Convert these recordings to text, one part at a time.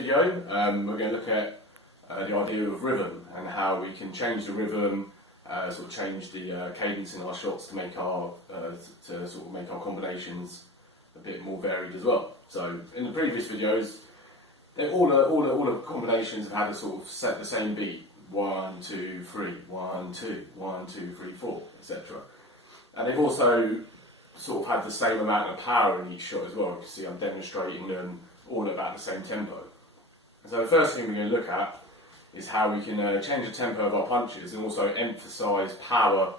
video, we're going to look at the idea of rhythm and how we can change the rhythm, sort of change the cadence in our shots to make our combinations a bit more varied as well. So in the previous videos, all the combinations have had a sort of set the same beat: 1, 2, 3, 1, 2, 1, 2, 3, 4, etc. And they've also sort of had the same amount of power in each shot as well. You can see I'm demonstrating them all at about the same tempo. So the first thing we're going to look at is how we can change the tempo of our punches and also emphasise power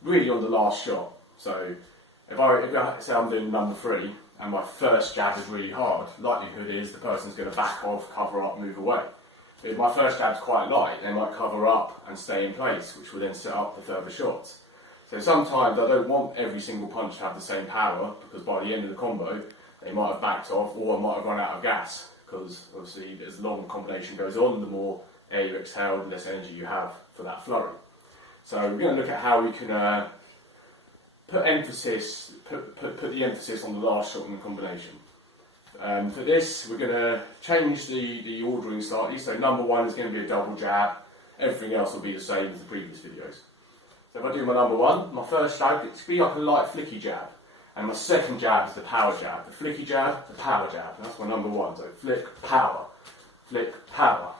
really on the last shot. So if I say I'm doing number 3 and my first jab is really hard, likelihood is the person's going to back off, cover up, move away. But if my first jab's quite light, they might cover up and stay in place, which will then set up the further shots. So sometimes I don't want every single punch to have the same power, because by the end of the combo they might have backed off or I might have run out of gas, because obviously as long the combination goes on, the more air you exhale, the less energy you have for that flurry. So we're going to look at how we can put the emphasis on the last shot in the combination. For this, we're going to change the ordering slightly. So number 1 is going to be a double jab. Everything else will be the same as the previous videos. So if I do my number 1, my first jab, it's be like a light flicky jab. And my second jab is the power jab. The flicky jab, the power jab. And that's my number 1. So flick, power. Flick, power.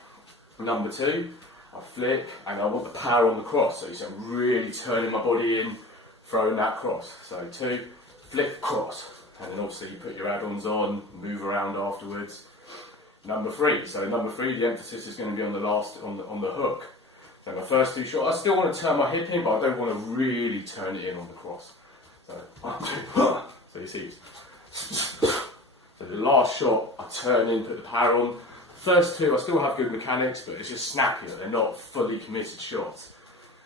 Number 2, I flick, and I want the power on the cross. So you see I'm really turning my body in, throwing that cross. So 2, flick, cross. And then obviously you put your add-ons on, move around afterwards. Number 3, so number 3, the emphasis is going to be on the hook. So my first 2 shots, I still want to turn my hip in, but I don't want to really turn it in on the cross. So 1, 2, so you see. So the last shot, I turn in, put the power on. First 2, I still have good mechanics, but it's just snappier. They're not fully committed shots.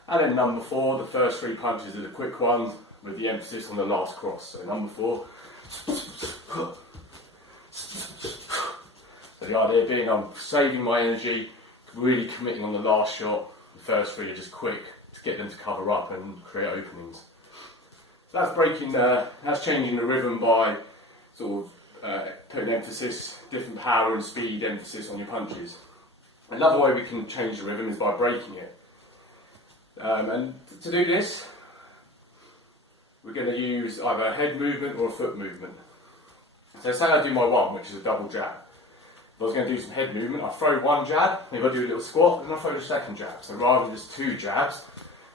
And then number 4, the first 3 punches are the quick ones with the emphasis on the last cross. So number 4. So the idea being I'm saving my energy, really committing on the last shot. The first 3 are just quick to get them to cover up and create openings. So that's changing the rhythm by sort of putting emphasis, different power and speed emphasis on your punches. Another way we can change the rhythm is by breaking it. And to do this, we're going to use either a head movement or a foot movement. So say I do my 1, which is a double jab. If I was going to do some head movement, I throw 1 jab, if I do a little squat, then I throw the second jab. So rather than just 2 jabs,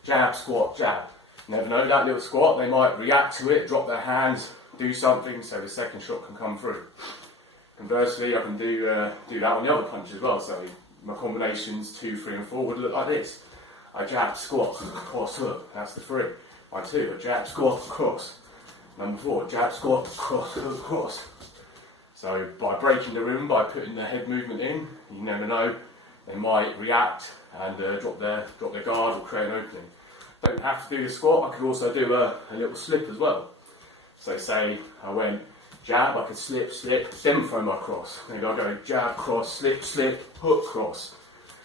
jab, squat, jab. You never know, that little squat, they might react to it, drop their hands, do something so the second shot can come through. Conversely, I can do that on the other punch as well. So my combinations 2, 3 and 4 would look like this. I jab, squat, cross, hook, that's the 3. My 2, I jab, squat, cross. Number 4, jab, squat, cross, hook, cross. So by breaking the rhythm, by putting the head movement in, you never know, they might react and drop their guard or create an opening. Don't have to do the squat, I could also do a little slip as well. So say I went jab, I could slip, slip, then throw my cross. Maybe I'll go jab, cross, slip, slip, hook, cross.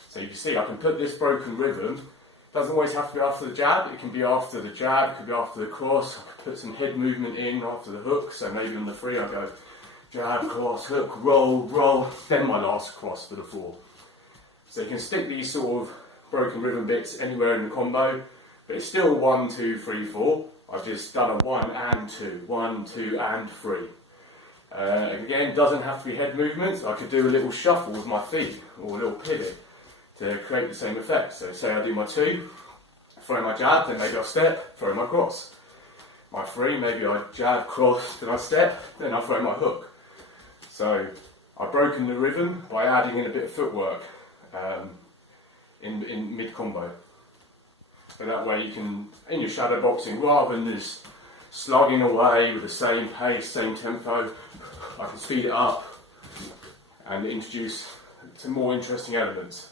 So you can see I can put this broken rhythm. It doesn't always have to be after the jab, it can be after the jab, it could be after the cross. I could put some head movement in after the hook, so maybe on the 3 I go jab, cross, hook, roll, roll, then my last cross for the 4. So you can stick these sort of broken rhythm bits anywhere in the combo, but it's still 1, 2, 3, 4. I've just done a 1 and 2, 1, 2 and 3. Again, doesn't have to be head movements. I could do a little shuffle with my feet or a little pivot to create the same effect. So say I do my 2, throw my jab, then maybe I step, throw my cross. My 3, maybe I jab, cross, then I step, then I throw my hook. So I've broken the rhythm by adding in a bit of footwork in mid-combo. So that way you can, in your shadow boxing, rather than just slugging away with the same pace, same tempo, I can speed it up and introduce some more interesting elements.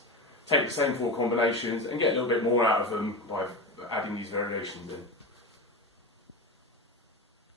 Take the same 4 combinations and get a little bit more out of them by adding these variations in.